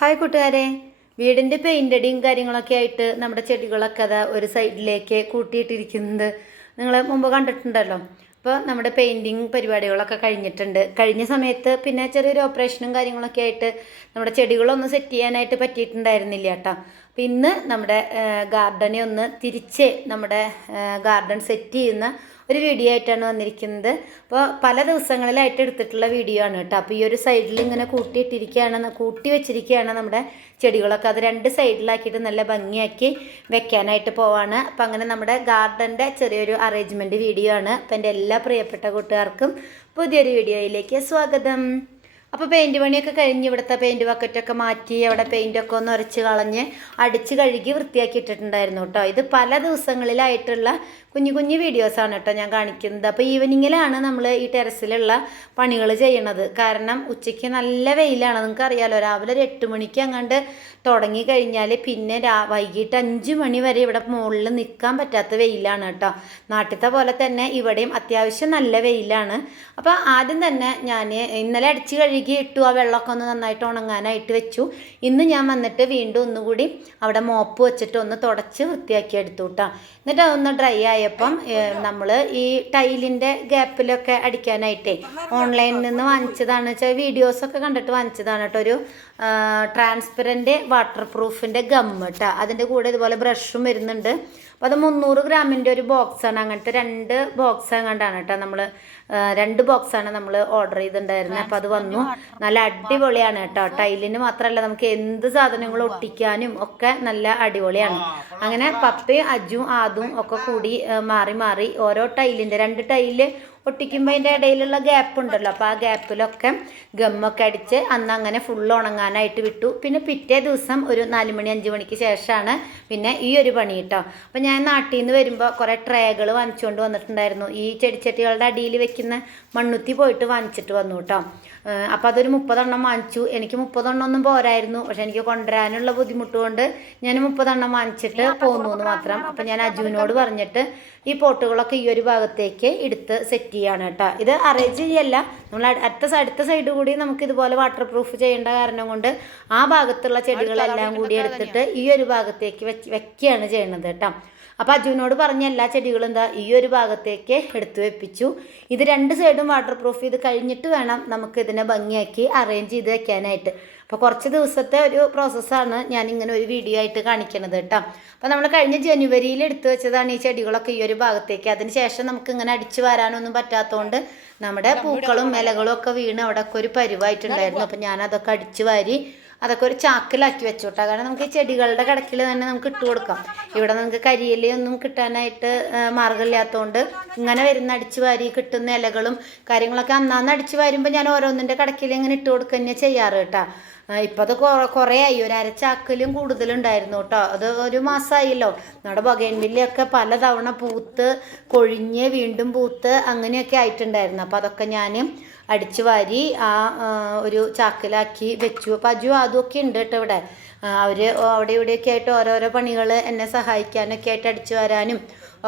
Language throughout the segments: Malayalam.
ഹായ് കൂട്ടുകാരെ. വീടിന്റെ പെയിന്റ് അടിയും കാര്യങ്ങളൊക്കെ ആയിട്ട് നമ്മുടെ ചെടികളൊക്കെ അതാ ഒരു സൈഡിലേക്ക് കൂട്ടിയിട്ടിരിക്കുന്നത്. നിങ്ങൾ മുമ്പ് കണ്ടിട്ടുണ്ടല്ലോ. അപ്പോൾ നമ്മുടെ പെയിന്റിങ് പരിപാടികളൊക്കെ കഴിഞ്ഞിട്ടുണ്ട്. കഴിഞ്ഞ സമയത്ത് പിന്നെ ചെറിയൊരു ഓപ്പറേഷനും കാര്യങ്ങളൊക്കെ ആയിട്ട് നമ്മുടെ ചെടികളൊന്നും സെറ്റ് ചെയ്യാനായിട്ട് പറ്റിയിട്ടുണ്ടായിരുന്നില്ല കേട്ടോ. അപ്പോൾ ഇന്ന് നമ്മുടെ ഗാർഡനെ ഒന്ന് തിരിച്ച് നമ്മുടെ ഗാർഡൻ സെറ്റ് ചെയ്യുന്ന ഒരു വീഡിയോ ആയിട്ടാണ് വന്നിരിക്കുന്നത്. അപ്പോൾ പല ദിവസങ്ങളിലായിട്ട് എടുത്തിട്ടുള്ള വീഡിയോ ആണ് കേട്ടോ. അപ്പോൾ ഈ ഒരു സൈഡിൽ ഇങ്ങനെ കൂട്ടിയിട്ടിരിക്കുകയാണ് കൂട്ടി വെച്ചിരിക്കുകയാണ് നമ്മുടെ ചെടികളൊക്കെ. അത് രണ്ട് സൈഡിലാക്കിയിട്ട് നല്ല ഭംഗിയാക്കി വെക്കാനായിട്ട് പോവാണ്. അപ്പോൾ അങ്ങനെ നമ്മുടെ ഗാർഡന്റെ ചെറിയൊരു അറേഞ്ച്മെന്റ് വീഡിയോ ആണ്. അപ്പോൾ എന്റെ എല്ലാ പ്രിയപ്പെട്ട കൂട്ടുകാർക്കും പുതിയൊരു വീഡിയോയിലേക്ക് സ്വാഗതം. അപ്പോൾ പെയിന്റ് പണിയൊക്കെ കഴിഞ്ഞ് ഇവിടുത്തെ പെയിന്റ് ബക്കറ്റൊക്കെ മാറ്റി അവിടെ പെയിന്റൊക്കെ ഒന്ന് ഉരച്ച് കളഞ്ഞ് അടിച്ച് കഴുകി വൃത്തിയാക്കി ഇട്ടിട്ടുണ്ടായിരുന്നു കേട്ടോ. ഇത് പല ദിവസങ്ങളിലായിട്ടുള്ള കുഞ്ഞു കുഞ്ഞു വീഡിയോസാണ് കേട്ടോ ഞാൻ കാണിക്കുന്നത്. അപ്പോൾ ഈവനിങ്ങിലാണ് നമ്മൾ ഈ ടെറസിലുള്ള പണികൾ ചെയ്യണത്. കാരണം ഉച്ചയ്ക്ക് നല്ല വെയിലാണ്. നിങ്ങൾക്ക് അറിയാലോ രാവിലെ ഒരു എട്ട് മണിക്ക് അങ്ങാണ്ട് തുടങ്ങി കഴിഞ്ഞാൽ പിന്നെ രാ വൈകിട്ട് അഞ്ച് മണി വരെ ഇവിടെ മുകളിൽ നിൽക്കാൻ പറ്റാത്ത വെയിലാണ് കേട്ടോ. നാട്ടിലത്തെ പോലെ തന്നെ ഇവിടെയും അത്യാവശ്യം നല്ല വെയിലാണ്. അപ്പോൾ ആദ്യം തന്നെ ഞാൻ ഇന്നലെ അടിച്ച് കഴുകി ഇട്ടു. ആ വെള്ളമൊക്കെ ഒന്ന് നന്നായിട്ട് ഉണങ്ങാനായിട്ട് വെച്ചു. ഇന്ന് ഞാൻ വന്നിട്ട് വീണ്ടും ഒന്നുകൂടി അവിടെ മോപ്പ് വെച്ചിട്ട് ഒന്ന് തുടച്ച് വൃത്തിയാക്കി എടുത്തു കേട്ടോ. എന്നിട്ട് അതൊന്ന് ഡ്രൈ ആയപ്പം നമ്മൾ ഈ ടൈലിന്റെ ഗ്യാപ്പിലൊക്കെ അടിക്കാനായിട്ടേ ഓൺലൈനിൽ നിന്ന് വാങ്ങിച്ചതാണ്. വെച്ചാൽ വീഡിയോസൊക്കെ കണ്ടിട്ട് വാങ്ങിച്ചതാണ് കേട്ടോ ഒരു ട്രാൻസ്പെറന്റ് വാട്ടർ പ്രൂഫിന്റെ ഗം കേട്ടോ. അതിന്റെ കൂടെ ഇതുപോലെ ബ്രഷും വരുന്നുണ്ട്. അപ്പോൾ അത് മുന്നൂറ് ഗ്രാമിന്റെ ഒരു ബോക്സാണ്. അങ്ങനത്തെ രണ്ട് ബോക്സ് എങ്ങാണ്ടാണ് കേട്ടോ നമ്മൾ രണ്ട് ബോക്സാണ് നമ്മൾ ഓർഡർ ചെയ്തിട്ടുണ്ടായിരുന്നത് അപ്പോൾ അത് വന്നു. നല്ല അടിപൊളിയാണ് കേട്ടോ. ടൈലിന് മാത്രമല്ല നമുക്ക് എന്ത് സാധനങ്ങളും ഒട്ടിക്കാനും ഒക്കെ നല്ല അടിപൊളിയാണ്. അങ്ങനെ പപ്പയും അജും ആദും ഒക്കെ കൂടി മാറി മാറി ഓരോ ടൈലിന്റെ രണ്ട് ടൈൽ ഒട്ടിക്കുമ്പോൾ അതിന്റെ ഇടയിലുള്ള ഗ്യാപ്പ് ഉണ്ടല്ലോ. അപ്പോൾ ആ ഗ്യാപ്പിലൊക്കെ ഗമ്മൊക്കെ അടിച്ച് അന്ന് അങ്ങനെ ഫുൾ ഉണങ്ങാനായിട്ട് വിട്ടു. പിന്നെ പിറ്റേ ദിവസം ഒരു നാല് മണി അഞ്ച് മണിക്ക് ശേഷമാണ് പിന്നെ ഈ ഒരു പണി കേട്ടോ അപ്പോൾ ഞാൻ നാട്ടിൽ നിന്ന് വരുമ്പോൾ കുറേ ട്രേകൾ വാങ്ങിച്ചുകൊണ്ട് വന്നിട്ടുണ്ടായിരുന്നു. ഈ ചെടിച്ചട്ടികളുടെ അടിയിൽ വെക്കുന്ന മണ്ണുത്തി പോയിട്ട് വാങ്ങിച്ചിട്ട് വന്നു കേട്ടോ. അപ്പോൾ അതൊരു മുപ്പതെണ്ണം വാങ്ങിച്ചു. എനിക്ക് മുപ്പതെണ്ണം ഒന്നും പോരായിരുന്നു. പക്ഷെ എനിക്ക് കൊണ്ടുവരാനുള്ള ബുദ്ധിമുട്ട് കൊണ്ട് ഞാൻ മുപ്പതെണ്ണം വാങ്ങിച്ചിട്ട് പോന്നു എന്ന് മാത്രം. അപ്പം ഞാൻ അജുവിനോട് പറഞ്ഞിട്ട് ഈ പോട്ടുകളൊക്കെ ഈ ഒരു ഭാഗത്തേക്ക് എടുത്ത് സെറ്റ് ചെയ്യാണ് കേട്ടോ. ഇത് അറേഞ്ച് ചെയ്യല്ല. നമ്മൾ അടുത്ത അടുത്ത സൈഡ് കൂടി നമുക്ക് ഇതുപോലെ വാട്ടർ പ്രൂഫ് ചെയ്യേണ്ട കാരണം കൊണ്ട് ആ ഭാഗത്തുള്ള ചെടികളെല്ലാം കൂടി എടുത്തിട്ട് ഈ ഒരു ഭാഗത്തേക്ക് വെച്ച് വെക്കുകയാണ് ചെയ്യുന്നത് കേട്ടോ. അപ്പോൾ അജുവിനോട് പറഞ്ഞ എല്ലാ ചെടികളും എന്താ ഈ ഒരു ഭാഗത്തേക്ക് എടുത്തു വെപ്പിച്ചു. ഇത് രണ്ട് സൈഡും വാട്ടർ പ്രൂഫ് ചെയ്ത് കഴിഞ്ഞിട്ട് വേണം നമുക്ക് ഇതിനെ ഭംഗിയാക്കി അറേഞ്ച് ചെയ്ത് വെക്കാനായിട്ട്. അപ്പോൾ കുറച്ച് ദിവസത്തെ ഒരു പ്രോസസ്സാണ് ഞാൻ ഇങ്ങനെ ഒരു വീഡിയോ ആയിട്ട് കാണിക്കണത് കേട്ടോ. അപ്പോൾ നമ്മൾ കഴിഞ്ഞ ജനുവരിയിൽ എടുത്തു വെച്ചതാണ് ഈ ചെടികളൊക്കെ ഈ ഒരു ഭാഗത്തേക്ക്. അതിന് ശേഷം നമുക്ക് ഇങ്ങനെ അടിച്ചു വരാനൊന്നും പറ്റാത്തതുകൊണ്ട് നമ്മുടെ പൂക്കളും ഇലകളും ഒക്കെ വീണ് അവിടെ ഒക്കെ ഒരു പരിവായിട്ടുണ്ടായിരുന്നു. അപ്പോൾ ഞാൻ അതൊക്കെ അടിച്ചു വാരി അതൊക്കെ ഒരു ചാക്കിലാക്കി വെച്ചു കേട്ടോ കാരണം നമുക്ക് ഈ ചെടികളുടെ കിടക്കിൽ തന്നെ നമുക്ക് ഇട്ട് കൊടുക്കാം. ഇവിടെ നമുക്ക് കരിയിലൊന്നും കിട്ടാനായിട്ട് മാർഗമില്ലാത്തതുകൊണ്ട് ഇങ്ങനെ വരുന്ന അടിച്ചു വാരി കിട്ടുന്ന ഇലകളും കാര്യങ്ങളൊക്കെ അന്നാന്ന് അടിച്ചു വാരുമ്പോൾ ഞാൻ ഓരോന്നിന്റെ കിടക്കിൽ ഇങ്ങനെ ഇട്ട് കൊടുക്കുക തന്നെ ചെയ്യാറ് കേട്ടോ. ഇപ്പം അത് കുറേ ആയി. ഒരു അരച്ചാക്കലും കൂടുതലുണ്ടായിരുന്നു കേട്ടോ. അത് ഒരു മാസമായില്ലോ നമ്മുടെ ബൊഗൈൻവില്ലയൊക്കെ പലതവണ പൂത്ത് കൊഴിഞ്ഞ് വീണ്ടും പൂത്ത് അങ്ങനെയൊക്കെ ആയിട്ടുണ്ടായിരുന്നു. അപ്പോൾ അതൊക്കെ ഞാൻ അടിച്ചു വാരി ആ ഒരു ചാക്കിലാക്കി വെച്ചു. അപ്പോൾ അജു അതൊക്കെ ഉണ്ട് കേട്ടോ ഇവിടെ. അവർ അവിടെ ഇവിടെയൊക്കെ ആയിട്ട് ഓരോരോ പണികൾ എന്നെ സഹായിക്കാനൊക്കെ ആയിട്ട് അടിച്ചു വരാനും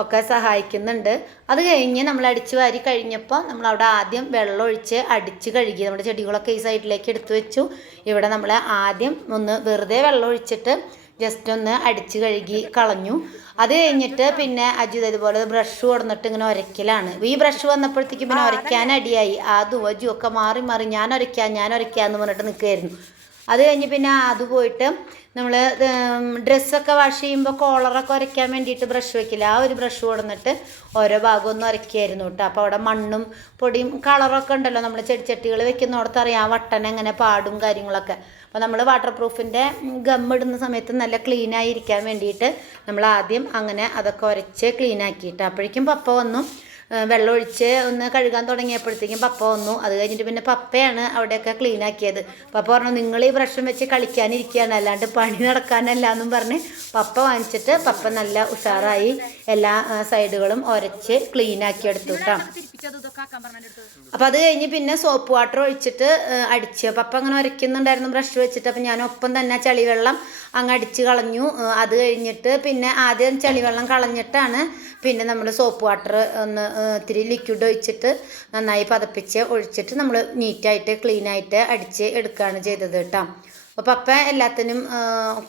ഒക്കെ സഹായിക്കുന്നുണ്ട്. അത് കഴിഞ്ഞ് നമ്മൾ അടിച്ചു വാരി കഴിഞ്ഞപ്പോൾ നമ്മൾ അവിടെ ആദ്യം വെള്ളം ഒഴിച്ച് അടിച്ച് കഴുകി നമ്മുടെ ചെടികളൊക്കെ ഈ സൈഡിലേക്ക് എടുത്തു വെച്ചു. ഇവിടെ നമ്മൾ ആദ്യം ഒന്ന് വെറുതെ വെള്ളം ഒഴിച്ചിട്ട് ജസ്റ്റ് ഒന്ന് അടിച്ച് കഴുകി കളഞ്ഞു. അത് കഴിഞ്ഞിട്ട് പിന്നെ അജിത് ഇതുപോലെ ബ്രഷ് കൊടുന്നിട്ട് ഇങ്ങനെ ഉരയ്ക്കലാണ് ഈ ബ്രഷ് വന്നപ്പോഴത്തേക്കും പിന്നെ ഉരയ്ക്കാൻ അടിയായി. അതും അജു ഒക്കെ മാറി മാറി ഞാൻ ഉരയ്ക്കാം ഞാൻ ഉരയ്ക്കാം എന്ന് പറഞ്ഞിട്ട് നിൽക്കുമായിരുന്നു അത് കഴിഞ്ഞ് പിന്നെ അത് പോയിട്ട് നമ്മൾ ഡ്രസ്സൊക്കെ വാഷ് ചെയ്യുമ്പോൾ കോളറൊക്കെ ഉരയ്ക്കാൻ വേണ്ടിയിട്ട് ബ്രഷ് വെക്കില്ല? ആ ഒരു ബ്രഷ് കൊടുന്നിട്ട് ഓരോ ഭാഗം ഒന്ന് ഉരയ്ക്കുമായിരുന്നു കേട്ടോ അപ്പോൾ അവിടെ മണ്ണും പൊടിയും കളറൊക്കെ ഉണ്ടല്ലോ നമ്മൾ ചെടിച്ചട്ടികൾ വെക്കുന്നോടത്ത് അറിയാം. വട്ടൻ എങ്ങനെ പാടും കാര്യങ്ങളൊക്കെ. അപ്പോൾ നമ്മൾ വാട്ടർ പ്രൂഫിന്റെ ഗം ഇടുന്ന സമയത്ത് നല്ല ക്ലീൻ ആയിരിക്കാൻ വേണ്ടിയിട്ട് നമ്മൾ ആദ്യം അങ്ങനെ അതൊക്കെ ഉരച്ച് ക്ലീൻ ആക്കിയിട്ട് അപ്പോഴേക്കും പപ്പ വന്നു. വെള്ളമൊഴിച്ച് ഒന്ന് കഴുകാൻ തുടങ്ങിയപ്പോഴത്തേക്കും പപ്പ വന്നു. അത് കഴിഞ്ഞിട്ട് പിന്നെ പപ്പയാണ് അവിടെയൊക്കെ ക്ലീൻ ആക്കിയത്. പപ്പ പറഞ്ഞു നിങ്ങൾ ഈ ബ്രഷും വെച്ച് കളിക്കാനിരിക്കുകയാണ്. അല്ലാണ്ട് പണി നടക്കാനല്ല എന്നും പറഞ്ഞ് പപ്പ വാങ്ങിച്ചിട്ട് പപ്പ നല്ല ഉഷാറായി എല്ലാ സൈഡുകളും ഒരച്ച് ക്ലീൻ ആക്കി എടുത്തു കേട്ടോ അപ്പം അത് കഴിഞ്ഞ് പിന്നെ സോപ്പ് വാട്ടർ ഒഴിച്ചിട്ട് അടിച്ച്. പപ്പ അങ്ങനെ ഉരയ്ക്കുന്നുണ്ടായിരുന്നു ബ്രഷ് വെച്ചിട്ട്. അപ്പം ഞാൻ ഒപ്പം തന്നെ ചളിവെള്ളം അങ്ങ് അടിച്ച് കളഞ്ഞു. അത് കഴിഞ്ഞിട്ട് പിന്നെ ആദ്യം ചളിവെള്ളം കളഞ്ഞിട്ടാണ് പിന്നെ നമ്മൾ സോപ്പ് വാട്ടർ ഒന്ന് ഇത്തിരി ലിക്വിഡ് ഒഴിച്ചിട്ട് നന്നായി പതപ്പിച്ച് ഒഴിച്ചിട്ട് നമ്മൾ നീറ്റായിട്ട് ക്ലീനായിട്ട് അടിച്ച് എടുക്കുകയാണ് ചെയ്തത് കേട്ടോ. അപ്പോൾ പപ്പ എല്ലാത്തിനും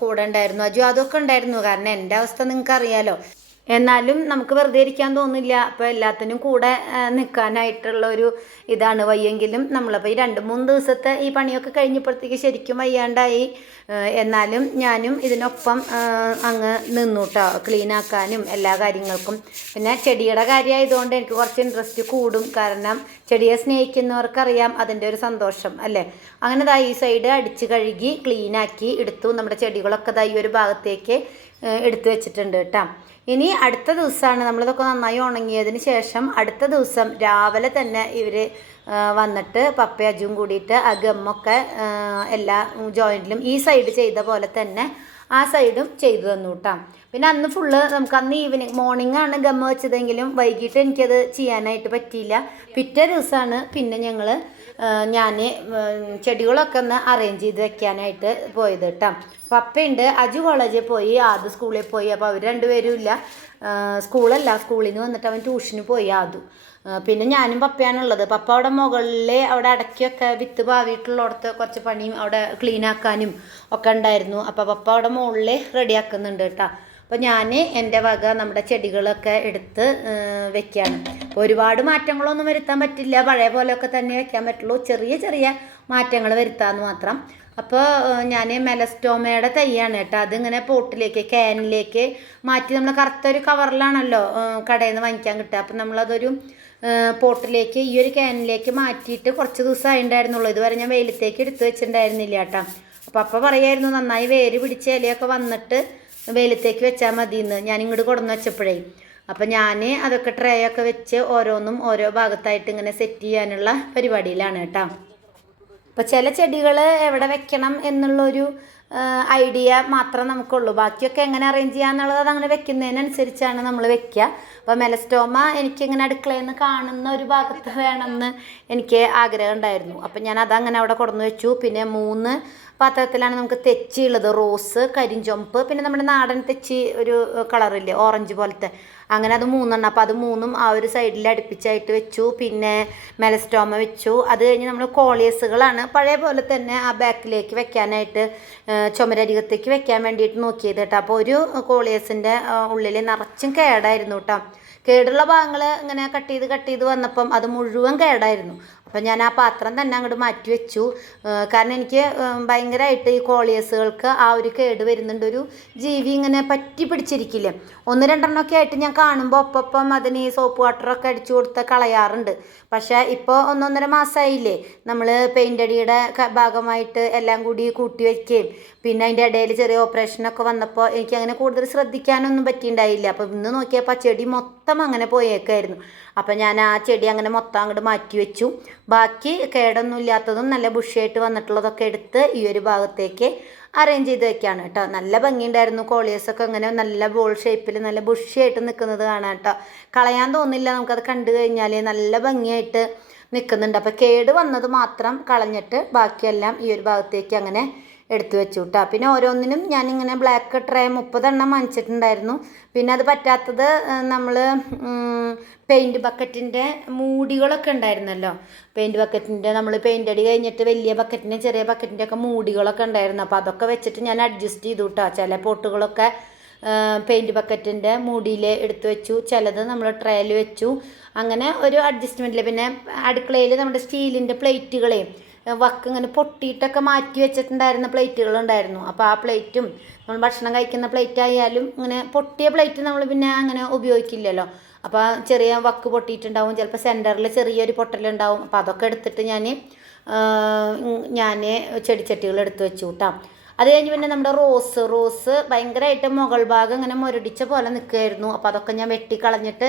കൂടെ ഉണ്ടായിരുന്നു. അജു അതൊക്കെ ഉണ്ടായിരുന്നു. കാരണം എന്റെ അവസ്ഥ നിങ്ങൾക്ക് അറിയാലോ. എന്നാലും നമുക്ക് വെറുതെ ഇരിക്കാൻ തോന്നില്ല. അപ്പോൾ എല്ലാത്തിനും കൂടെ നിൽക്കാനായിട്ടുള്ള ഒരു ഇതാണ് വയ്യെങ്കിലും നമ്മളപ്പോൾ ഈ രണ്ട് മൂന്ന് ദിവസത്തെ ഈ പണിയൊക്കെ കഴിഞ്ഞപ്പോഴത്തേക്ക് ശരിക്കും വയ്യാണ്ടായി. എന്നാലും ഞാനും ഇതിനൊപ്പം അങ്ങ് നിന്നൂട്ടോ. ക്ലീനാക്കാനും എല്ലാ കാര്യങ്ങൾക്കും. പിന്നെ ചെടിയുടെ കാര്യമായതുകൊണ്ട് എനിക്ക് കുറച്ച് ഇൻട്രസ്റ്റ് കൂടും. കാരണം ചെടിയെ സ്നേഹിക്കുന്നവർക്കറിയാം അതിന്റെ ഒരു സന്തോഷം അല്ലേ? അങ്ങനെ ദാ ഈ സൈഡ് അടിച്ച് കഴുകി ക്ലീനാക്കി എടുത്തു. നമ്മുടെ ചെടികളൊക്കെ ദാ ഈ ഒരു ഭാഗത്തേക്ക് എടുത്തു വെച്ചിട്ടുണ്ട് കേട്ടോ. ഇനി അടുത്ത ദിവസമാണ് നമ്മളിതൊക്കെ നന്നായി ഉണങ്ങിയതിന് ശേഷം അടുത്ത ദിവസം രാവിലെ തന്നെ ഇവർ വന്നിട്ട് പപ്പയജും കൂടിയിട്ട് ആ ഗമ്മൊക്കെ എല്ലാ ജോയിന്റിലും ഈ സൈഡ് ചെയ്ത പോലെ തന്നെ ആ സൈഡും ചെയ്തു തന്നു കേട്ടോ പിന്നെ അന്ന് ഫുള്ള് നമുക്ക് അന്ന് ഈവനിങ് മോർണിംഗ് ആണ് ഗമ്മ വെച്ചതെങ്കിലും വൈകിട്ട് എനിക്കത് ചെയ്യാനായിട്ട് പറ്റിയില്ല. പിറ്റേ ദിവസമാണ് പിന്നെ ഞങ്ങൾ ഞാൻ ചെടികളൊക്കെ ഒന്ന് അറേഞ്ച് ചെയ്ത് വെക്കാനായിട്ട് പോയത് കേട്ടോ പപ്പയുണ്ട് അജു കോളേജിൽ പോയി. ആദ്യ സ്കൂളിൽ പോയി. അപ്പോൾ അവർ രണ്ടുപേരും ഇല്ല. സ്കൂളല്ല സ്കൂളിൽ നിന്ന് വന്നിട്ട് അവൻ ട്യൂഷന് പോയി ആദു. പിന്നെ ഞാനും പപ്പയാണുള്ളത് പപ്പ അവിടെ മുകളിൽ അവിടെ അടക്കിയൊക്കെ വിത്ത് പാവിയിട്ടുള്ളടത്ത് കുറച്ച് പണിയും അവിടെ ക്ലീൻ ആക്കാനും ഒക്കെ ഉണ്ടായിരുന്നു. അപ്പോൾ പപ്പ അവിടെ മുകളിൽ റെഡിയാക്കുന്നുണ്ട് കേട്ടോ അപ്പോൾ ഞാൻ എന്റെ വക നമ്മുടെ ചെടികളൊക്കെ എടുത്ത് വെക്കുകയാണ് ഒരുപാട് മാറ്റങ്ങളൊന്നും വരുത്താൻ പറ്റില്ല. പഴയ പോലെയൊക്കെ തന്നെ വെക്കാൻ പറ്റുള്ളൂ. ചെറിയ ചെറിയ മാറ്റങ്ങൾ വരുത്താമെന്ന് മാത്രം. അപ്പോൾ ഞാൻ മെലസ്റ്റോമയുടെ തൈയാണ് കേട്ടോ. അതിങ്ങനെ പോട്ടിലേക്ക് ക്യാനിലേക്ക് മാറ്റി നമ്മൾ കറുത്തൊരു കവറിലാണല്ലോ കടയിൽ നിന്ന് വാങ്ങിക്കാൻ കിട്ടുക. അപ്പം നമ്മളതൊരു പോട്ടിലേക്ക് ഈ ഒരു ക്യാനിലേക്ക് മാറ്റിയിട്ട് കുറച്ച് ദിവസമായി ഉണ്ടായിരുന്നുള്ളൂ ഇതുവരെ ഞാൻ വെയിലത്തേക്ക് എടുത്ത് വെച്ചിട്ടുണ്ടായിരുന്നില്ല കേട്ടോ. അപ്പം അപ്പോൾ പറയായിരുന്നു നന്നായി വേര് പിടിച്ച ഇലയൊക്കെ വന്നിട്ട് വെയിലത്തേക്ക് വെച്ചാൽ മതി എന്ന് ഞാൻ ഇങ്ങോട്ട് കൊടുന്ന് വെച്ചപ്പോഴേ. അപ്പം ഞാൻ അതൊക്കെ ട്രേ ഒക്കെ വെച്ച് ഓരോന്നും ഓരോ ഭാഗത്തായിട്ട് ഇങ്ങനെ സെറ്റ് ചെയ്യാനുള്ള പരിപാടിയിലാണ് കേട്ടോ. അപ്പോൾ ചില ചെടികൾ എവിടെ വെക്കണം എന്നുള്ളൊരു ഐഡിയ മാത്രമേ നമുക്കുള്ളൂ. ബാക്കിയൊക്കെ എങ്ങനെ അറേഞ്ച് ചെയ്യാന്നുള്ളത് അങ്ങനെ വെക്കുന്നതിനനുസരിച്ചാണ് നമ്മൾ വെക്കുക അപ്പോൾ മെലസ്റ്റോമ എനിക്കിങ്ങനെ അടുക്കളയിൽ നിന്ന് കാണുന്ന ഒരു ഭാഗത്ത് വേണമെന്ന് എനിക്ക് ആഗ്രഹം ഉണ്ടായിരുന്നു. അപ്പം ഞാൻ അതങ്ങനെ അവിടെ കൊടുന്ന് വെച്ചു. പിന്നെ മൂന്ന് പാത്രത്തിലാണ് നമുക്ക് തെച്ചി ഉള്ളത് റോസ് കരിഞ്ചൊമ്പ് പിന്നെ നമ്മുടെ നാടൻ തെച്ചി ഒരു കളറില്ലേ ഓറഞ്ച് പോലത്തെ. അങ്ങനെ അത് മൂന്നെണ്ണം. അപ്പോൾ അത് മൂന്നും ആ ഒരു സൈഡിൽ അടുപ്പിച്ചായിട്ട് വെച്ചു. പിന്നെ മെലസ്റ്റോമ വെച്ചു. അത് കഴിഞ്ഞ് നമ്മൾ കോളിയസുകളാണ് പഴയ പോലെ തന്നെ ആ ബാക്കിലേക്ക് വെക്കാനായിട്ട് ചുമരരികത്തേക്ക് വെക്കാൻ വേണ്ടിയിട്ട് നോക്കിയത് കേട്ടോ. അപ്പോൾ ഒരു കോളിയസിന്റെ ഉള്ളിൽ നിറച്ചും കേടായിരുന്നു കേട്ടോ. കേടുള്ള ഭാഗങ്ങൾ ഇങ്ങനെ കട്ട് ചെയ്ത് കട്ട് ചെയ്ത് വന്നപ്പം അത് മുഴുവൻ കേടായിരുന്നു. അപ്പം ഞാൻ ആ പാത്രം തന്നെ അങ്ങോട്ട് മാറ്റി വെച്ചു. കാരണം എനിക്ക് ഭയങ്കരമായിട്ട് ഈ കോളിയസുകൾക്ക് ആ ഒരു കേട് വരുന്നുണ്ട്. ഒരു ജീവി ഇങ്ങനെ പറ്റി പിടിച്ചിരിക്കില്ലേ? ഒന്ന് രണ്ടെണ്ണമൊക്കെ ആയിട്ട് ഞാൻ കാണുമ്പോൾ ഒപ്പം അതിന് ഈ സോപ്പ് വാട്ടറൊക്കെ അടിച്ചു കൊടുത്ത് കളയാറുണ്ട്. പക്ഷേ ഇപ്പോൾ ഒന്നൊന്നര മാസമായില്ലേ നമ്മൾ പെയിന്റ് അടിയുടെ ഭാഗമായിട്ട് എല്ലാം കൂടി കൂട്ടി വയ്ക്കുകയും പിന്നെ അതിന്റെ ഇടയിൽ ചെറിയ ഓപ്പറേഷനൊക്കെ വന്നപ്പോൾ എനിക്ക് അങ്ങനെ കൂടുതൽ ശ്രദ്ധിക്കാനൊന്നും പറ്റിയിട്ടുണ്ടായില്ല അപ്പോൾ ഇന്ന് നോക്കിയപ്പോൾ ചെടി മൊത്തം അങ്ങനെ പോയേക്കായിരുന്നു. അപ്പം ഞാൻ ആ ചെടി അങ്ങനെ മൊത്തം അങ്ങോട്ട് മാറ്റി വെച്ചു. ബാക്കി കേടൊന്നും ഇല്ലാത്തതും നല്ല ബുഷിയായിട്ട് വന്നിട്ടുള്ളതൊക്കെ എടുത്ത് ഈ ഒരു ഭാഗത്തേക്ക് അറേഞ്ച് ചെയ്ത് വെക്കുകയാണ് കേട്ടോ. നല്ല ഭംഗിയുണ്ടായിരുന്നു. കോളിയേഴ്സൊക്കെ അങ്ങനെ നല്ല ബോൾ ഷേപ്പിൽ നല്ല ബുഷിയായിട്ട് നിൽക്കുന്നത് കാണാം കേട്ടോ. കളയാൻ തോന്നില്ല. നമുക്കത് കണ്ടു കഴിഞ്ഞാൽ നല്ല ഭംഗിയായിട്ട് നിൽക്കുന്നുണ്ട് അപ്പോൾ കേട് വന്നത് മാത്രം കളഞ്ഞിട്ട് ബാക്കിയെല്ലാം ഈ ഒരു ഭാഗത്തേക്ക് അങ്ങനെ എടുത്തു വെച്ചു കേട്ടോ പിന്നെ ഓരോന്നിനും ഞാനിങ്ങനെ ബ്ലാക്ക് ട്രേ മുപ്പതെണ്ണം വാങ്ങിച്ചിട്ടുണ്ടായിരുന്നു. പിന്നെ അത് പറ്റാത്തത് നമ്മൾ പെയിന്റ് ബക്കറ്റിന്റെ മൂടികളൊക്കെ ഉണ്ടായിരുന്നല്ലോ. പെയിന്റ് ബക്കറ്റിന്റെ നമ്മൾ പെയിന്റ് അടി കഴിഞ്ഞിട്ട് വലിയ ബക്കറ്റിന്റെ ചെറിയ ബക്കറ്റിന്റെ ഒക്കെ മൂടികളൊക്കെ ഉണ്ടായിരുന്നു. അപ്പോൾ അതൊക്കെ വെച്ചിട്ട് ഞാൻ അഡ്ജസ്റ്റ് ചെയ്തു കേട്ടോ ചില പോട്ടുകളൊക്കെ പെയിന്റ് ബക്കറ്റിന്റെ മൂടിയിൽ എടുത്തു വെച്ചു. ചിലത് നമ്മൾ ട്രേയിൽ വെച്ചു. അങ്ങനെ ഒരു അഡ്ജസ്റ്റ്മെന്റിൽ പിന്നെ അടുക്കളയിൽ നമ്മുടെ സ്റ്റീലിന്റെ പ്ലേറ്റുകളെ വക്ക് ഇങ്ങനെ പൊട്ടിയിട്ടൊക്കെ മാറ്റി വെച്ചിട്ടുണ്ടായിരുന്ന പ്ലേറ്റുകൾ ഉണ്ടായിരുന്നു അപ്പോൾ ആ പ്ലേറ്റും നമ്മൾ ഭക്ഷണം കഴിക്കുന്ന പ്ലേറ്റ് ആയാലും ഇങ്ങനെ പൊട്ടിയ പ്ലേറ്റ് നമ്മൾ പിന്നെ അങ്ങനെ ഉപയോഗിക്കില്ലല്ലോ. അപ്പോൾ ചെറിയ വക്ക് പൊട്ടിയിട്ടുണ്ടാവും. ചിലപ്പോൾ സെന്ററിൽ ചെറിയൊരു പൊട്ടലുണ്ടാവും. അപ്പോൾ അതൊക്കെ എടുത്തിട്ട് ഞാൻ ഞാൻ ചെടിച്ചട്ടികൾ എടുത്ത് വെച്ചു കേട്ടോ അത് കഴിഞ്ഞ് പിന്നെ നമ്മുടെ റോസ് റോസ് ഭയങ്കരമായിട്ട് മുകൾ ഭാഗം ഇങ്ങനെ മുരടിച്ച പോലെ നിൽക്കുമായിരുന്നു അപ്പോൾ അതൊക്കെ ഞാൻ വെട്ടി കളഞ്ഞിട്ട്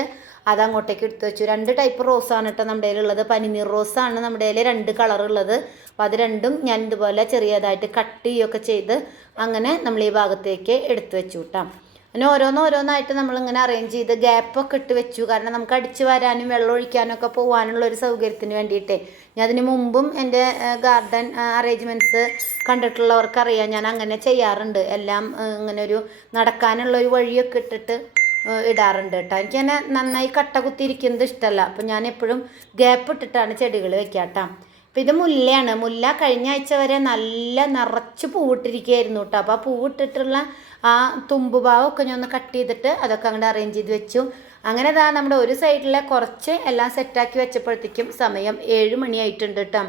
അത് അങ്ങോട്ടേക്ക് എടുത്തു വെച്ചു. രണ്ട് ടൈപ്പ് റോസാണ് കേട്ടോ നമ്മുടെ കയ്യിലുള്ളത് പനിനീർ റോസാണ് നമ്മുടെ കയ്യിൽ രണ്ട് കളർ ഉള്ളത്. അപ്പോൾ അത് രണ്ടും ഞാൻ ഇതുപോലെ ചെറിയതായിട്ട് കട്ട് ചെയ്യുകയൊക്കെ ചെയ്ത് അങ്ങനെ നമ്മൾ ഈ ഭാഗത്തേക്ക് എടുത്തു വെച്ചു കേട്ടോ അങ്ങനെ ഓരോന്നോരോന്നായിട്ട് നമ്മളിങ്ങനെ അറേഞ്ച് ചെയ്ത് ഗ്യാപ്പൊക്കെ ഇട്ട് വെച്ചു. കാരണം നമുക്ക് അടിച്ചു വരാനും വെള്ളം ഒഴിക്കാനൊക്കെ പോകാനുള്ള ഒരു സൗകര്യത്തിന് വേണ്ടിയിട്ടേ. ഞാൻ അതിന് മുമ്പും എന്റെ ഗാർഡൻ അറേഞ്ച്മെന്റ്സ് കണ്ടിട്ടുള്ളവർക്കറിയാം ഞാൻ അങ്ങനെ ചെയ്യാറുണ്ട്. എല്ലാം ഇങ്ങനെ ഒരു നടക്കാനുള്ള ഒരു വഴിയൊക്കെ ഇട്ടിട്ട് ഇടാറുണ്ട് കേട്ടോ. എനിക്ക് തന്നെ നന്നായി കട്ട കുത്തിയിരിക്കുന്നത് ഇഷ്ടമല്ല. അപ്പം ഞാൻ എപ്പോഴും ഗ്യാപ്പ് ഇട്ടിട്ടാണ് ചെടികൾ വെക്കുക കേട്ടോ അപ്പം ഇത് മുല്ലയാണ്. മുല്ല കഴിഞ്ഞ ആഴ്ച വരെ നല്ല നിറച്ച് പൂവിട്ടിരിക്കുകയായിരുന്നു കേട്ടോ അപ്പോൾ ആ പൂവിട്ടിട്ടുള്ള ആ തുമ്പ് ഭാവമൊക്കെ ഞാൻ ഒന്ന് കട്ട് ചെയ്തിട്ട് അതൊക്കെ അങ്ങോട്ട് അറേഞ്ച് ചെയ്ത് വെച്ചു. അങ്ങനെ ഇതാ നമ്മുടെ ഒരു സൈഡിലെ കുറച്ച് എല്ലാം സെറ്റാക്കി വെച്ചപ്പോഴത്തേക്കും സമയം ഏഴ് മണിയായിട്ടുണ്ട് കേട്ടോ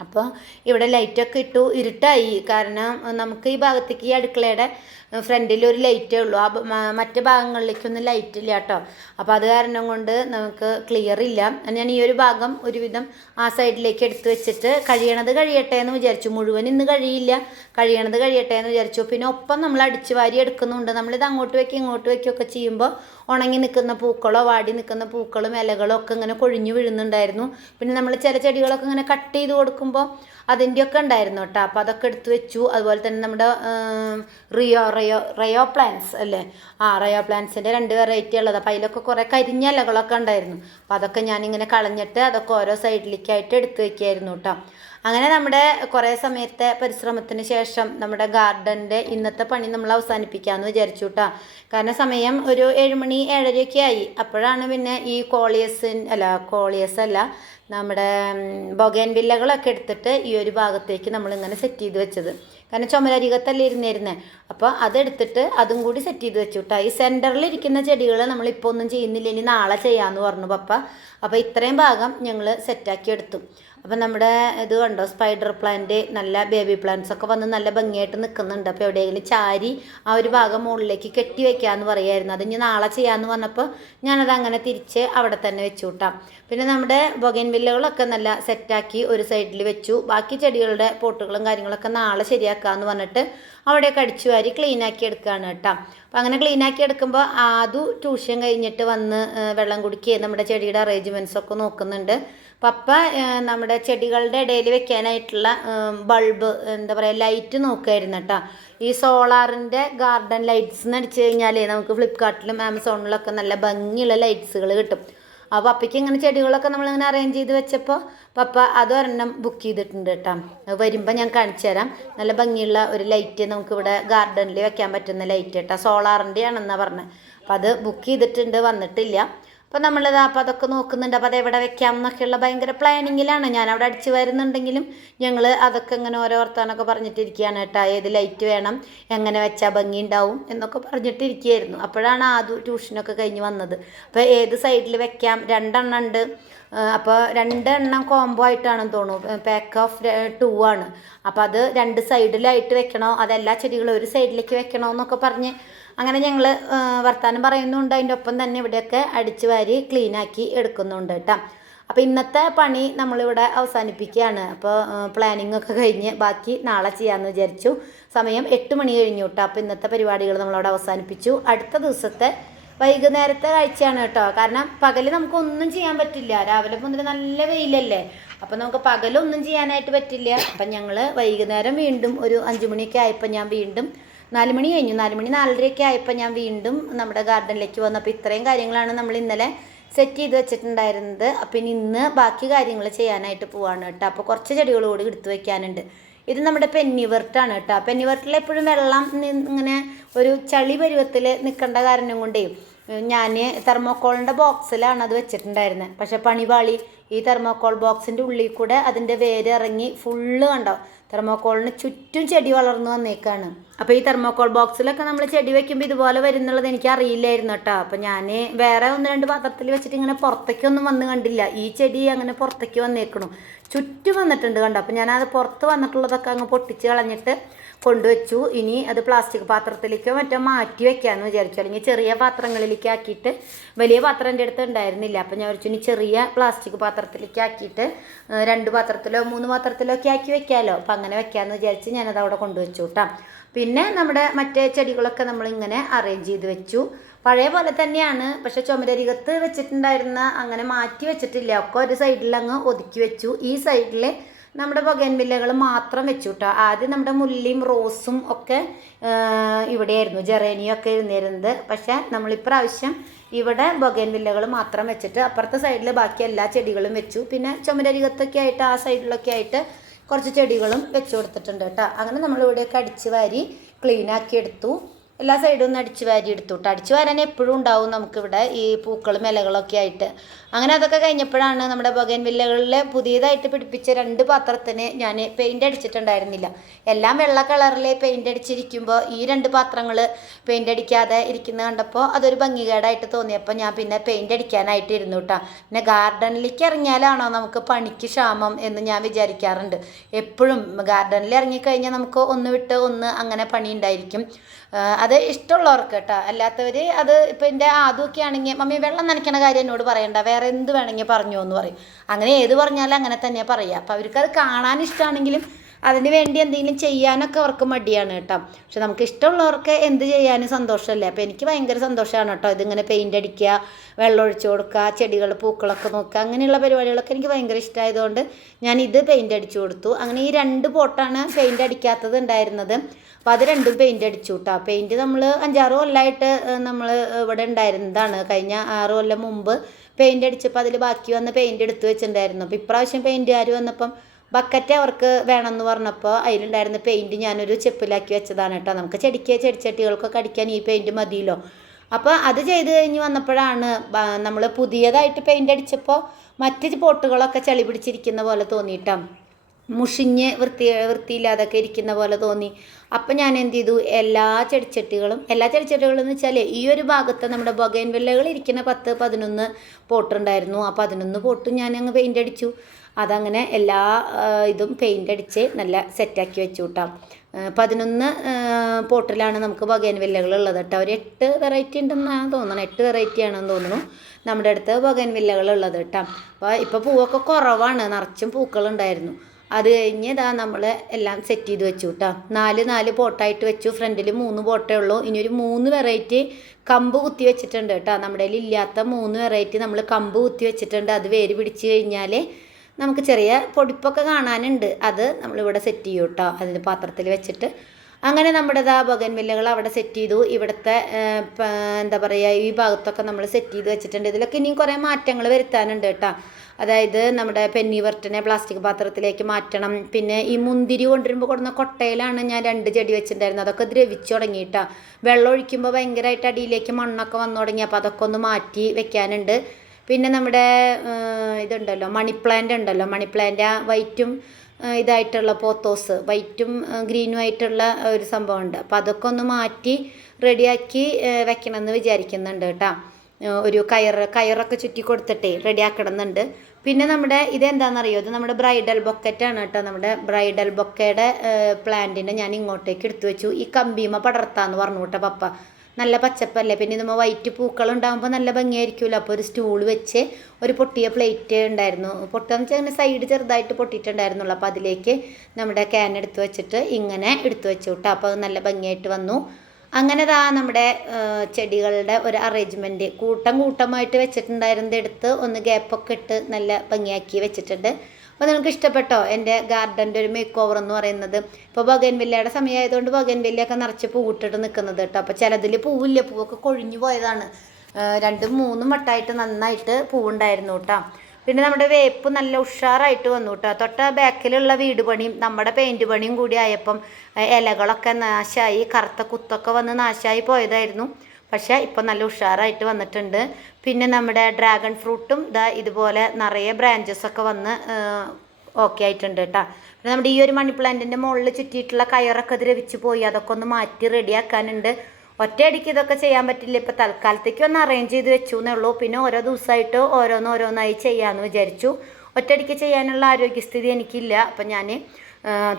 അപ്പോൾ ഇവിടെ ലൈറ്റൊക്കെ ഇട്ടു ഇരുട്ടായി. കാരണം നമുക്ക് ഈ ഭാഗത്തേക്ക് ഈ അടുക്കളയുടെ ഫ്രണ്ടിൽ ഒരു ലൈറ്റേ ഉള്ളൂ. ആ മറ്റ് ഭാഗങ്ങളിലേക്കൊന്നും ലൈറ്റ് ഇല്ല കേട്ടോ. അപ്പോൾ അത് കാരണം കൊണ്ട് നമുക്ക് ക്ലിയർ ഇല്ല. ഞാൻ ഈ ഒരു ഭാഗം ഒരുവിധം ആ സൈഡിലേക്ക് എടുത്ത് വെച്ചിട്ട് കഴിയണത് കഴിയട്ടെ എന്ന് വിചാരിച്ചു. മുഴുവൻ ഇന്ന് കഴിയില്ല. കഴിയണത് കഴിയട്ടെ എന്ന് വിചാരിച്ചു. പിന്നെ ഒപ്പം നമ്മൾ അടിച്ചു വാരി എടുക്കുന്നുണ്ട്. നമ്മളിത് അങ്ങോട്ട് വയ്ക്കുക ഇങ്ങോട്ട് വയ്ക്കുകയൊക്കെ ചെയ്യുമ്പോൾ ഉണങ്ങി നിൽക്കുന്ന പൂക്കളോ വാടി നിൽക്കുന്ന പൂക്കളും ഇലകളോ ഒക്കെ ഇങ്ങനെ കൊഴിഞ്ഞു വീഴുന്നുണ്ടായിരുന്നു. പിന്നെ നമ്മൾ ചില ചെടികളൊക്കെ ഇങ്ങനെ കട്ട് ചെയ്ത് കൊടുക്കുമ്പോൾ അതിന്റെയൊക്കെ ഉണ്ടായിരുന്നു കേട്ടോ. അപ്പോൾ അതൊക്കെ എടുത്ത് വെച്ചു. അതുപോലെ തന്നെ നമ്മുടെ ഉം, റിയോ റയോ പ്ലാന്റ്സ് അല്ലേ? ആ റയോ പ്ലാന്റ്സിന്റെ രണ്ട് വെറൈറ്റി ഉള്ളത്. അപ്പോൾ അതിലൊക്കെ കുറേ കരിഞ്ഞ ഇലകളൊക്കെ ഉണ്ടായിരുന്നു. അപ്പോൾ അതൊക്കെ ഞാനിങ്ങനെ കളഞ്ഞിട്ട് അതൊക്കെ ഓരോ സൈഡിലേക്കായിട്ട് എടുത്ത് വയ്ക്കുമായിരുന്നു കേട്ടോ അങ്ങനെ നമ്മുടെ കുറേ സമയത്തെ പരിശ്രമത്തിന് ശേഷം നമ്മുടെ ഗാർഡന്റെ ഇന്നത്തെ പണി നമ്മൾ അവസാനിപ്പിക്കാമെന്ന് വിചാരിച്ചു കേട്ടോ കാരണം സമയം ഒരു ഏഴുമണി ഏഴരയൊക്കെ ആയി. അപ്പോഴാണ് പിന്നെ ഈ കോളിയസിൻ അല്ല കോളിയസ് അല്ല നമ്മുടെ ബൊഗേൻ വില്ലകളൊക്കെ എടുത്തിട്ട് ഈ ഒരു ഭാഗത്തേക്ക് നമ്മളിങ്ങനെ സെറ്റ് ചെയ്ത് വെച്ചത്. കാരണം ചുമരരികത്തല്ലേ ഇരുന്നിരുന്നേ. അപ്പോൾ അതെടുത്തിട്ട് അതും കൂടി സെറ്റ് ചെയ്ത് വെച്ചു കേട്ടോ ഈ സെന്ററിൽ ഇരിക്കുന്ന ചെടികൾ നമ്മളിപ്പോൾ ഒന്നും ചെയ്യുന്നില്ല. ഇനി നാളെ ചെയ്യാമെന്ന് പറഞ്ഞു പപ്പ. അപ്പോൾ ഇത്രയും ഭാഗം ഞങ്ങൾ സെറ്റാക്കി എടുത്തു. അപ്പം നമ്മുടെ ഇത് കണ്ടോ? സ്പൈഡർ പ്ലാന്റ് നല്ല ബേബി പ്ലാന്റ്സ് ഒക്കെ വന്ന് നല്ല ഭംഗിയായിട്ട് നിൽക്കുന്നുണ്ട് അപ്പോൾ എവിടെയെങ്കിലും ചാരി ആ ഒരു ഭാഗം മുകളിലേക്ക് കെട്ടി വെക്കാമെന്ന് പറയായിരുന്നു. അത് ഇനി നാളെ ചെയ്യാമെന്ന് പറഞ്ഞപ്പോൾ ഞാനത് അങ്ങനെ തിരിച്ച് അവിടെ തന്നെ വെച്ചു പിന്നെ നമ്മുടെ ബൊഗൻ വില്ലകളൊക്കെ നല്ല സെറ്റാക്കി ഒരു സൈഡിൽ വെച്ചു. ബാക്കി ചെടികളുടെ പോട്ടുകളും കാര്യങ്ങളൊക്കെ നാളെ ശരിയാക്കാമെന്ന് പറഞ്ഞിട്ട് അവിടെയൊക്കെ അടിച്ചു വാരി ക്ലീൻ ആക്കി എടുക്കുകയാണ് കേട്ടോ അപ്പം അങ്ങനെ ക്ലീൻ ആക്കി എടുക്കുമ്പോൾ ആദ്യം ട്യൂഷൻ കഴിഞ്ഞിട്ട് വന്ന് വെള്ളം കുടിക്കുകയും നമ്മുടെ ചെടിയുടെ അറേഞ്ച്മെന്റ്സ് ഒക്കെ നോക്കുന്നുണ്ട്. പപ്പ നമ്മുടെ ചെടികളുടെ ഇടയിൽ വെക്കാനായിട്ടുള്ള ബൾബ് എന്താ പറയുക ലൈറ്റ് നോക്കുമായിരുന്നു കേട്ടോ ഈ സോളാറിന്റെ ഗാർഡൻ ലൈറ്റ്സ് എന്ന് അടിച്ചു കഴിഞ്ഞാൽ നമുക്ക് ഫ്ലിപ്കാർട്ടിലും ആമസോണിലൊക്കെ നല്ല ഭംഗിയുള്ള ലൈറ്റ്സുകൾ കിട്ടും. അപ്പോൾ പപ്പയ്ക്ക് ഇങ്ങനെ ചെടികളൊക്കെ നമ്മളിങ്ങനെ അറേഞ്ച് ചെയ്ത് വെച്ചപ്പോൾ പപ്പ അതൊരെണ്ണം ബുക്ക് ചെയ്തിട്ടുണ്ട് കേട്ടോ വരുമ്പോൾ ഞാൻ കാണിച്ചു തരാം. നല്ല ഭംഗിയുള്ള ഒരു ലൈറ്റ് നമുക്കിവിടെ ഗാർഡനിൽ വെക്കാൻ പറ്റുന്ന ലൈറ്റ് കേട്ടോ സോളാറിന്റെ ആണെന്നാണ് പറഞ്ഞത് അപ്പോൾ അത് ബുക്ക് ചെയ്തിട്ടുണ്ട് വന്നിട്ടില്ല. അപ്പോൾ നമ്മളിത് അപ്പോൾ അതൊക്കെ നോക്കുന്നുണ്ട്. അപ്പോൾ എവിടെ വെക്കാം എന്നൊക്കെയുള്ള ഭയങ്കര പ്ലാനിങ്ങിലാണ് ഞാൻ അവിടെ അടിച്ച് വരുന്നുണ്ടെങ്കിലും ഞങ്ങൾ അതൊക്കെ ഇങ്ങനെ ഓരോ വർത്താനൊക്കെ പറഞ്ഞിട്ടിരിക്കുകയാണ് കേട്ടോ. ഏത് ലൈറ്റ് വേണം എങ്ങനെ വെച്ചാൽ ഭംഗി ഉണ്ടാവും എന്നൊക്കെ പറഞ്ഞിട്ടിരിക്കുകയായിരുന്നു. അപ്പോഴാണ് ആദ്യ ട്യൂഷനൊക്കെ കഴിഞ്ഞ് വന്നത്. അപ്പോൾ ഏത് സൈഡിൽ വെക്കാം? രണ്ടെണ്ണം ഉണ്ട്. അപ്പോൾ രണ്ടെണ്ണം കോംബോ ആയിട്ടാണെന്ന് തോന്നുന്നു. പാക്ക് ഓഫ് ടു ആണ്. അപ്പോൾ അത് രണ്ട് സൈഡിലായിട്ട് വെക്കണോ? അതെല്ലാ ചെടികളും ഒരു സൈഡിലേക്ക് വെക്കണോ എന്നൊക്കെ പറഞ്ഞ് അങ്ങനെ ഞങ്ങൾ വർത്താനം പറയുന്നുണ്ട്. അതിന്റെ ഒപ്പം തന്നെ ഇവിടെയൊക്കെ അടിച്ചു വാരി ക്ലീനാക്കി എടുക്കുന്നുണ്ട് കേട്ടോ അപ്പോൾ ഇന്നത്തെ പണി നമ്മളിവിടെ അവസാനിപ്പിക്കുകയാണ്. അപ്പോൾ പ്ലാനിങ് ഒക്കെ കഴിഞ്ഞ് ബാക്കി നാളെ ചെയ്യാമെന്ന് വിചാരിച്ചു. സമയം എട്ട് മണി കഴിഞ്ഞു കേട്ടോ അപ്പോൾ ഇന്നത്തെ പരിപാടികൾ നമ്മളവിടെ അവസാനിപ്പിച്ചു. അടുത്ത ദിവസത്തെ വൈകുന്നേരത്തെ കാഴ്ചയാണ് കേട്ടോ കാരണം പകൽ നമുക്കൊന്നും ചെയ്യാൻ പറ്റില്ല. രാവിലെ മുതൽ നല്ല വെയിലല്ലേ. അപ്പം നമുക്ക് പകലൊന്നും ചെയ്യാനായിട്ട് പറ്റില്ല. അപ്പം ഞങ്ങൾ വൈകുന്നേരം വീണ്ടും ഒരു അഞ്ചു മണിയൊക്കെ ആയപ്പോൾ ഞാൻ വീണ്ടും നാല് മണി കഴിഞ്ഞു. നാല് മണി നാലരയൊക്കെ ആയപ്പോൾ ഞാൻ വീണ്ടും നമ്മുടെ ഗാർഡനിലേക്ക് വന്നു. അപ്പോൾ ഇത്രയും കാര്യങ്ങളാണ് നമ്മൾ ഇന്നലെ സെറ്റ് ചെയ്ത് വെച്ചിട്ടുണ്ടായിരുന്നത്. അപ്പം ഇനി ഇന്ന് ബാക്കി കാര്യങ്ങൾ ചെയ്യാനായിട്ട് പോവാണ് കേട്ടോ. അപ്പോൾ കുറച്ച് ചെടികൾ കൂടി എടുത്തു വെക്കാനുണ്ട്. ഇത് നമ്മുടെ പെന്നിവർട്ടാണ് കേട്ടോ. പെന്നിവർട്ടിൽ എപ്പോഴും വെള്ളം ഇങ്ങനെ ഒരു ചളി പരുവത്തിൽ നിൽക്കേണ്ട കാരണം കൊണ്ടേ ഞാൻ തെർമോക്കോളിന്റെ ബോക്സിലാണ് അത് വെച്ചിട്ടുണ്ടായിരുന്നത്. പക്ഷേ പണിപാളി ഈ തെർമോക്കോൾ ബോക്സിന്റെ ഉള്ളിൽ കൂടെ അതിന്റെ വേര് ഇറങ്ങി ഫുള്ള് കണ്ടോ? തെർമോക്കോളിന് ചുറ്റും ചെടി വളർന്നു വന്നേക്കാണ്. അപ്പോൾ ഈ തെർമോക്കോൾ ബോക്സിലൊക്കെ നമ്മൾ ചെടി വെക്കുമ്പോൾ ഇതുപോലെ വരുന്നുള്ളത് എനിക്ക് അറിയില്ലായിരുന്നു കേട്ടോ. അപ്പോൾ ഞാൻ വേറെ ഒന്ന് രണ്ട് പാത്രത്തിൽ വെച്ചിട്ട് ഇങ്ങനെ പുറത്തേക്കൊന്നും വന്ന് കണ്ടില്ല. ഈ ചെടി അങ്ങനെ പുറത്തേക്ക് വന്നേക്കണു. ചുറ്റും വന്നിട്ടുണ്ട് കണ്ടോ? അപ്പോൾ ഞാനത് പുറത്ത് വന്നിട്ടുള്ളതൊക്കെ അങ്ങ് പൊട്ടിച്ച് കളഞ്ഞിട്ട് കൊണ്ടുവച്ചു. ഇനി അത് പ്ലാസ്റ്റിക് പാത്രത്തിലേക്കോ മറ്റോ മാറ്റി വെക്കാമെന്ന് വിചാരിച്ചു. അല്ലെങ്കിൽ ചെറിയ പാത്രങ്ങളിലേക്ക് ആക്കിയിട്ട് വലിയ പാത്രം എന്റെ അടുത്ത് ഉണ്ടായിരുന്നില്ല. അപ്പം ഞാൻ വിചാരിച്ചു ഇനി ചെറിയ പ്ലാസ്റ്റിക് പാത്രത്തിലേക്ക് ആക്കിയിട്ട് രണ്ട് പാത്രത്തിലോ മൂന്ന് പാത്രത്തിലോ ഒക്കെ ആക്കി വെക്കാമല്ലോ അപ്പം അങ്ങനെ വെക്കാമെന്ന് വിചാരിച്ച് ഞാനത് അവിടെ കൊണ്ടുവച്ചു കേട്ടോ പിന്നെ നമ്മുടെ മറ്റേ ചെടികളൊക്കെ നമ്മളിങ്ങനെ അറേഞ്ച് ചെയ്ത് വെച്ചു. പഴയ പോലെ തന്നെയാണ്. പക്ഷെ ചുമരരികത്ത് വെച്ചിട്ടുണ്ടായിരുന്ന അങ്ങനെ മാറ്റി വെച്ചിട്ടില്ല. ഒക്കെ ഒരു സൈഡിൽ അങ്ങ് ഒതുക്കി വെച്ചു. ഈ സൈഡിൽ നമ്മുടെ ബൊഗൻവില്ലകൾ മാത്രം വെച്ചു കേട്ടോ ആദ്യം നമ്മുടെ മുല്ലയും റോസും ഒക്കെ ഇവിടെയായിരുന്നു. ജെറേനിയും ഒക്കെ ഇരുന്നിരുന്നത്. പക്ഷെ നമ്മളിപ്രാവശ്യം ഇവിടെ ബൊഗൻവില്ലകൾ മാത്രം വെച്ചിട്ട് അപ്പുറത്തെ സൈഡിൽ ബാക്കി എല്ലാ ചെടികളും വെച്ചു. പിന്നെ ചുമരരികത്തൊക്കെ ആയിട്ട് ആ സൈഡിലൊക്കെ ആയിട്ട് കുറച്ച് ചെടികളും വെച്ചു കൊടുത്തിട്ടുണ്ട് കേട്ടോ. അങ്ങനെ നമ്മൾ ഇവിടെയൊക്കെ അടിച്ച് വാരി ക്ലീൻ ആക്കി എടുത്തു. എല്ലാ സൈഡും അടിച്ചു വാരി എടുത്തു കേട്ടോ അടിച്ചു വാരാൻ എപ്പോഴും ഉണ്ടാവും നമുക്കിവിടെ ഈ പൂക്കളും ഇലകളൊക്കെ ആയിട്ട്. അങ്ങനെ അതൊക്കെ കഴിഞ്ഞപ്പോഴാണ് നമ്മുടെ ബഗൻ വില്ലകളിൽ പുതിയതായിട്ട് പിടിപ്പിച്ച രണ്ട് പാത്രത്തിന് ഞാൻ പെയിന്റ് അടിച്ചിട്ടുണ്ടായിരുന്നില്ല. എല്ലാം വെള്ള കളറിൽ പെയിന്റ് അടിച്ചിരിക്കുമ്പോൾ ഈ രണ്ട് പാത്രങ്ങൾ പെയിന്റ് അടിക്കാതെ ഇരിക്കുന്നത് കണ്ടപ്പോൾ അതൊരു ഭംഗികേടായിട്ട് തോന്നിയപ്പോൾ ഞാൻ പിന്നെ പെയിന്റ് അടിക്കാനായിട്ട് ഇരുന്നു കേട്ടോ പിന്നെ ഗാർഡനിലേക്ക് ഇറങ്ങിയാലാണോ നമുക്ക് പണിക്ക് ക്ഷാമം എന്ന് ഞാൻ വിചാരിക്കാറുണ്ട്. എപ്പോഴും ഗാർഡനിൽ ഇറങ്ങിക്കഴിഞ്ഞാൽ നമുക്ക് ഒന്ന് വിട്ട് ഒന്ന് അങ്ങനെ പണി ഉണ്ടായിരിക്കും. അത് ഇഷ്ടമുള്ളവർക്ക് കേട്ടോ. അല്ലാത്തവർ അത് ഇപ്പം എന്റെ ആദ്യമൊക്കെ ആണെങ്കിൽ മമ്മി വെള്ളം നനയ്ക്കണ കാര്യം എന്നോട് പറയണ്ട. വേറെ എന്ത് വേണമെങ്കിൽ പറഞ്ഞോ എന്ന് പറയും. അങ്ങനെ ഏത് പറഞ്ഞാലും അങ്ങനെ തന്നെ പറയുക. അപ്പം അവർക്കത് കാണാൻ ഇഷ്ടമാണെങ്കിലും അതിന് വേണ്ടി എന്തെങ്കിലും ചെയ്യാനൊക്കെ അവർക്ക് മടിയാണ് കേട്ടോ. പക്ഷെ നമുക്ക് ഇഷ്ടമുള്ളവർക്ക് എന്ത് ചെയ്യാനും സന്തോഷമല്ലേ? അപ്പോൾ എനിക്ക് ഭയങ്കര സന്തോഷമാണ് കേട്ടോ. ഇതിങ്ങനെ പെയിന്റ് അടിക്കുക വെള്ളം ഒഴിച്ചു കൊടുക്കുക ചെടികൾ പൂക്കളൊക്കെ നോക്കുക അങ്ങനെയുള്ള പരിപാടികളൊക്കെ എനിക്ക് ഭയങ്കര ഇഷ്ടമായതുകൊണ്ട് ഞാൻ ഇത് പെയിന്റ് അടിച്ചു കൊടുത്തു. അങ്ങനെ ഈ രണ്ട് പോട്ടാണ് പെയിന്റ് അടിക്കാത്തത് ഉണ്ടായിരുന്നത്. അപ്പോൾ അത് രണ്ടും പെയിന്റ് അടിച്ചു കേട്ടോ. പെയിന്റ് നമ്മൾ അഞ്ചാറ് കൊല്ലമായിട്ട് നമ്മൾ ഇവിടെ ഉണ്ടായിരുന്നതാണ്. കഴിഞ്ഞ ആറ് കൊല്ലം മുമ്പ് പെയിന്റ് അടിച്ചപ്പോൾ അതിൽ ബാക്കി വന്ന് പെയിന്റ് എടുത്ത് വെച്ചിട്ടുണ്ടായിരുന്നു. അപ്പോൾ ഇപ്രാവശ്യം പെയിന്റുകാർ വന്നപ്പം ബക്കറ്റ് അവർക്ക് വേണമെന്ന് പറഞ്ഞപ്പോൾ അതിലുണ്ടായിരുന്ന പെയിന്റ് ഞാനൊരു ചെപ്പിലാക്കി വെച്ചതാണ് കേട്ടോ. നമുക്ക് ചെടിക്ക് ചെടിച്ചട്ടികൾക്കൊക്കെ അടിക്കാൻ ഈ പെയിന്റ് മതിയല്ലോ. അപ്പോൾ അത് ചെയ്ത് കഴിഞ്ഞ് വന്നപ്പോഴാണ് നമ്മൾ പുതിയതായിട്ട് പെയിന്റ് അടിച്ചപ്പോൾ മറ്റ് പോട്ടുകളൊക്കെ ചളി പിടിച്ചിരിക്കുന്ന പോലെ തോന്നിയിട്ടാ. മുഷിഞ്ഞ് വൃത്തി വൃത്തിയില്ലാതൊക്കെ ഇരിക്കുന്ന പോലെ തോന്നി. അപ്പം ഞാൻ എന്ത് ചെയ്തു? എല്ലാ ചെടിച്ചട്ടികളും എല്ലാ ചെടിച്ചട്ടികളും എന്ന് വെച്ചാൽ ഈ ഒരു ഭാഗത്ത് നമ്മുടെ ബൊഗൈൻ വില്ലകൾ ഇരിക്കുന്ന പത്ത് പതിനൊന്ന് പോട്ടുണ്ടായിരുന്നു. ആ പതിനൊന്ന് പോട്ടും ഞാൻ അങ്ങ് പെയിന്റ് അടിച്ചു. അതങ്ങനെ എല്ലാ ഇതും പെയിന്റ് അടിച്ച് നല്ല സെറ്റാക്കി വെച്ചു കൂട്ടാം പതിനൊന്ന് പോട്ടിലാണ് നമുക്ക് ബൊഗൈൻ വില്ലകൾ ഉള്ളത് കേട്ടോ ഒരു എട്ട് വെറൈറ്റി ഉണ്ടെന്നാണ് തോന്നുന്നത് എട്ട് വെറൈറ്റി ആണെന്ന് തോന്നുന്നു നമ്മുടെ അടുത്ത് ബൊഗൈൻ വില്ലകൾ ഉള്ളത് കേട്ടോ അപ്പോൾ ഇപ്പോൾ പൂവൊക്കെ കുറവാണ്. നിറച്ചും പൂക്കളുണ്ടായിരുന്നു. അത് കഴിഞ്ഞ് ഇതാ നമ്മൾ എല്ലാം സെറ്റ് ചെയ്ത് വെച്ചു കേട്ടോ നാല് നാല് പോട്ടായിട്ട് വെച്ചു. ഫ്രണ്ടിൽ മൂന്ന് പോട്ടേ ഉള്ളൂ. ഇനി ഒരു മൂന്ന് വെറൈറ്റി കമ്പ് കുത്തി വെച്ചിട്ടുണ്ട് കേട്ടോ. നമ്മുടെ കയ്യിൽ ഇല്ലാത്ത മൂന്ന് വെറൈറ്റി നമ്മൾ കമ്പ് കുത്തി വെച്ചിട്ടുണ്ട്. അത് വേര് പിടിച്ച് കഴിഞ്ഞാൽ നമുക്ക് ചെറിയ പൊടിപ്പൊക്കെ കാണാനുണ്ട്. അത് നമ്മളിവിടെ സെറ്റ് ചെയ്യും കേട്ടോ അതിന്റെ പാത്രത്തിൽ വെച്ചിട്ട് അങ്ങനെ നമ്മുടെ ദാ ബൊഗൻവില്ലകൾ അവിടെ സെറ്റ് ചെയ്തു. ഇവിടുത്തെ എന്താ പറയുക ഈ ഭാഗത്തൊക്കെ നമ്മൾ സെറ്റ് ചെയ്ത് വെച്ചിട്ടുണ്ട്. ഇതിലൊക്കെ ഇനിയും കുറേ മാറ്റങ്ങൾ വരുത്താനുണ്ട് കേട്ടോ. അതായത് നമ്മുടെ പെന്നി വർട്ടിനെ പ്ലാസ്റ്റിക് പാത്രത്തിലേക്ക് മാറ്റണം. പിന്നെ ഈ മുന്തിരി കൊണ്ടുവരുമ്പോൾ കൊടുന്ന കൊട്ടയിലാണ് ഞാൻ രണ്ട് ചെടി വെച്ചിട്ടുണ്ടായിരുന്നത്. അതൊക്കെ ദ്രവിച്ചു തുടങ്ങിയിട്ടാ വെള്ളം ഒഴിക്കുമ്പോൾ ഭയങ്കരമായിട്ട് അടിയിലേക്ക് മണ്ണൊക്കെ വന്നു തുടങ്ങി. അപ്പോൾ അതൊക്കെ ഒന്ന് മാറ്റി വെക്കാനുണ്ട്. പിന്നെ നമ്മുടെ ഇതുണ്ടല്ലോ മണി പ്ലാന്റ് ഉണ്ടല്ലോ മണി പ്ലാന്റ് ആ വൈറ്റും ഇതായിട്ടുള്ള പോത്തോസ് വൈറ്റും ഗ്രീനും ആയിട്ടുള്ള ഒരു സംഭവമുണ്ട്. അപ്പോൾ അതൊക്കെ ഒന്ന് മാറ്റി റെഡിയാക്കി വെക്കണമെന്ന് വിചാരിക്കുന്നുണ്ട് കേട്ടോ. ഒരു കയർ കയറൊക്കെ ചുറ്റി കൊടുത്തിട്ടേ റെഡിയാക്കണമെന്നുണ്ട് പിന്നെ നമ്മുടെ ഇതെന്താണെന്നറിയോ ഇത് നമ്മുടെ ബ്രൈഡൽ ബൊക്കറ്റാണ് കേട്ടോ. നമ്മുടെ ബ്രൈഡൽ ബൊക്കയുടെ പ്ലാന്റിനെ ഞാൻ ഇങ്ങോട്ടേക്ക് എടുത്തു വെച്ചു ഈ കമ്പീമ പടർത്താന്ന് പറഞ്ഞു കേട്ടോ പപ്പ. നല്ല പച്ചപ്പല്ലേ? പിന്നെ നമ്മൾ വൈറ്റ് പൂക്കൾ ഉണ്ടാകുമ്പോൾ നല്ല ഭംഗിയായിരിക്കുമല്ലോ അപ്പോൾ ഒരു സ്റ്റൂൾ വെച്ച് ഒരു പൊട്ടിയ പ്ലേറ്റ് ഉണ്ടായിരുന്നു. പൊട്ടാന്ന് വെച്ചാൽ അങ്ങനെ സൈഡ് ചെറുതായിട്ട് പൊട്ടിയിട്ടുണ്ടായിരുന്നുള്ളൂ. അപ്പോൾ അതിലേക്ക് നമ്മുടെ ക്യാൻ എടുത്ത് വെച്ചിട്ട് ഇങ്ങനെ എടുത്ത് വെച്ചു കേട്ടോ അപ്പോൾ നല്ല ഭംഗിയായിട്ട് വന്നു. അങ്ങനെ ദാ നമ്മുടെ ചെടികളുടെ ഒരു അറേഞ്ച്മെന്റ് കൂട്ടം കൂട്ടമായിട്ട് വെച്ചിട്ടുണ്ടായിരുന്നത് എടുത്ത് ഒന്ന് ഗ്യാപ്പൊക്കെ ഇട്ട് നല്ല ഭംഗിയാക്കി വെച്ചിട്ടുണ്ട്. അപ്പോൾ നിങ്ങൾക്ക് ഇഷ്ടപ്പെട്ടോ? എന്റെ ഗാർഡന്റെ ഒരു മേക്ക് ഓവർ എന്ന് പറയുന്നത്. ഇപ്പോൾ ബഗൻവില്ലയുടെ സമയമായതുകൊണ്ട് ബഗൻവില്ലയൊക്കെ നിറച്ച് പൂവിട്ടിട്ട് നിൽക്കുന്നത് കേട്ടോ. അപ്പോൾ ചിലതിൽ പൂവില്ല. പൂവൊക്കെ കൊഴിഞ്ഞു പോയതാണ്. രണ്ടും മൂന്നും വട്ടമായിട്ട് നന്നായിട്ട് പൂവുണ്ടായിരുന്നു കേട്ടോ. പിന്നെ നമ്മുടെ വേപ്പ് നല്ല ഉഷാറായിട്ട് വന്നു കേട്ടോ. തൊട്ട ബാക്കിലുള്ള വീട് പണിയും നമ്മുടെ പെയിന്റ് പണിയും കൂടി ആയപ്പം ഇലകളൊക്കെ നാശമായി കറുത്ത കുത്തൊക്കെ വന്ന് നാശമായി പോയതായിരുന്നു. പക്ഷേ ഇപ്പം നല്ല ഉഷാറായിട്ട് വന്നിട്ടുണ്ട്. പിന്നെ നമ്മുടെ ഡ്രാഗൺ ഫ്രൂട്ടും ഇതാ ഇതുപോലെ നിറയെ ബ്രാഞ്ചസ് ഒക്കെ വന്ന് ഓക്കെ ആയിട്ടുണ്ട് കേട്ടോ പിന്നെ നമ്മുടെ ഈ ഒരു മണി പ്ലാന്റിന്റെ മുകളിൽ ചുറ്റിയിട്ടുള്ള കയറൊക്കെ ദ്രവിച്ച് പോയി. അതൊക്കെ ഒന്ന് മാറ്റി റെഡിയാക്കാനുണ്ട് ഒറ്റയടിക്ക് ഇതൊക്കെ ചെയ്യാൻ പറ്റില്ല. ഇപ്പം തൽക്കാലത്തേക്ക് ഒന്ന് അറേഞ്ച് ചെയ്ത് വെച്ചു എന്നുള്ളൂ പിന്നെ ഓരോ ദിവസമായിട്ട് ഓരോന്ന് ഓരോന്നായി ചെയ്യാമെന്ന് വിചാരിച്ചു. ഒറ്റയടിക്ക് ചെയ്യാനുള്ള ആരോഗ്യസ്ഥിതി എനിക്കില്ല. അപ്പം ഞാൻ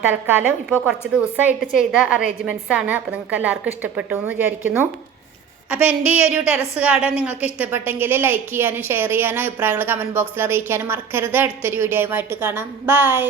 തൽക്കാലം ഇപ്പോൾ കുറച്ച് ദിവസമായിട്ട് ചെയ്ത അറേഞ്ച്മെന്റ്സാണ് അപ്പോൾ നിങ്ങൾക്ക് എല്ലാവർക്കും ഇഷ്ടപ്പെട്ടു എന്ന് വിചാരിക്കുന്നു. അപ്പോൾ എന്റെ ഈ ഒരു ടെറസ് ഗാർഡൻ നിങ്ങൾക്ക് ഇഷ്ടപ്പെട്ടെങ്കിൽ ലൈക്ക് ചെയ്യാനും ഷെയർ ചെയ്യാനും അഭിപ്രായങ്ങൾ കമന്റ് ബോക്സിൽ അറിയിക്കാനും മറക്കരുത്. അടുത്തൊരു വീഡിയോയുമായിട്ട് കാണാം. ബൈ